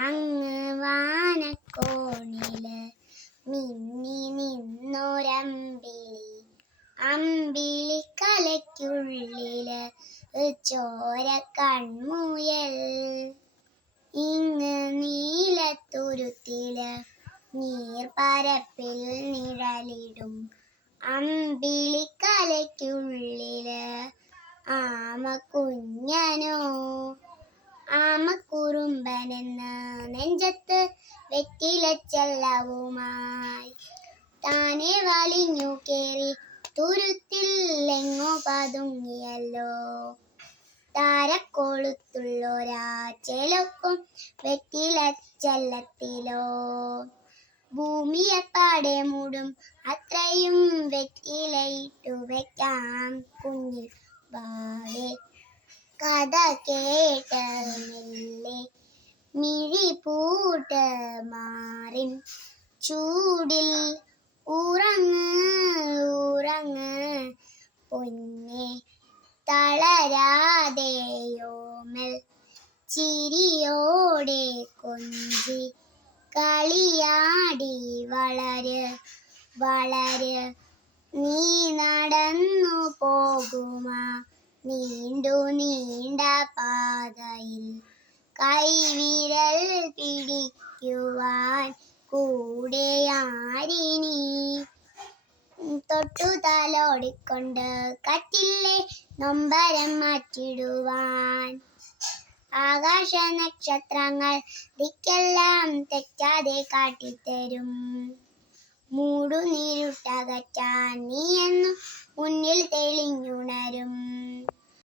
അങ്ങ് വാനക്കോണില് മിന്നി നിന്നൊരമ്പിളി, അമ്പിളിക്കലയ്ക്കുള്ളില് ചോര കൺമുയൽ. ഇങ്ങ് നീലത്തുരുത്തില് നീർപ്പരപ്പിൽ നിഴലിടും അമ്പിളിക്കലയ്ക്കുള്ളില് ആമക്കുഞ്ഞനോ. ആമക്കുറുമ്പനെന്ന് നെഞ്ചത്ത് വെറ്റിലച്ചെല്ലവുമായി താനെ വലിഞ്ഞു കേറി തുരുത്തിൽ എങ്ങോ പതുങ്ങിയല്ലോ. താരക്കൊളുത്തുള്ളൊരാ ചെലക്കും വെറ്റിലച്ചെല്ലത്തിലോ. ഭൂമിയെപ്പാടെ മൂടും അത്രയും വെറ്റിലയിട്ടു വെക്കാം കുഞ്ഞിൽ വാവേ. കഥ കേട്ട് മെല്ലെ മിഴിപൂട്ട് മാറിൻ ചൂടിൽ ഉറങ്ങ് ഉറങ്ങ് പൊന്നേ. തളരാതെയോമൽ ചിരിയോടെ കൊഞ്ചി കളിയാടി വളര് വളര്. നീ നടന്നു പോകുമാ നീണ്ടു നീണ്ട പാതയിൽ കൈവിരൽ പിടിക്കുവാൻ കൂടെയാരിനി. തൊട്ടു തലോടിക്കൊണ്ട് കറ്റില്ലേ നൊമ്പരം മാറ്റിടുവാൻ. ആകാശ നക്ഷത്രങ്ങൾ ദിക്കെല്ലാം തെറ്റാതെ കാട്ടിത്തരും. മൂടുനിരുട്ടകറ്റാൻ നീയെന്നും മുന്നിൽ തെളിഞ്ഞുണരും.